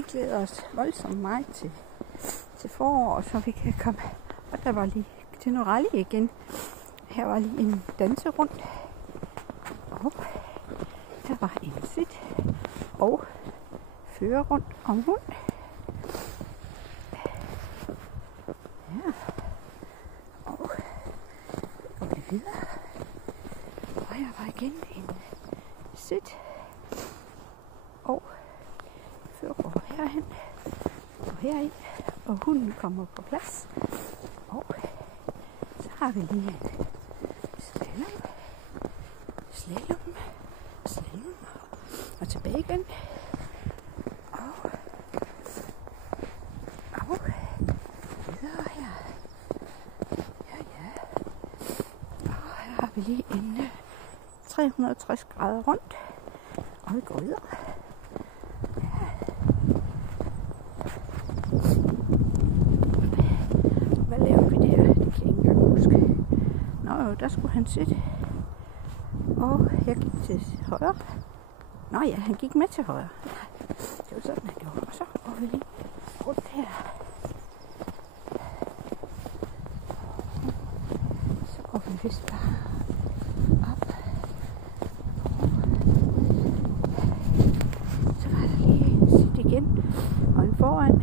Vi glæder os voldsomt meget til forår, så vi kan komme. Og der var lige til Norelli igen. Her var lige en danserund. Og der var en sit og føre rundt om hund. Ja. Og så går vi videre. Og her var igen en sit og føre går herhen og heri. Og hunden kommer på plads. Og så har vi lige en slalom og tilbage igen. Og videre her. Ja. Og her har vi lige en 360 grader rundt. Og vi går videre. Hvad laver vi der? Det kan jeg ikke engang huske. Nå, der skulle han sidde. Og jeg gik til højre. Nå ja, han gik med til højre. Det var sådan, han gjorde. Og så går vi lige rundt her. Så går vi vist bare op. Så var der lige en sit igen. Og en foran.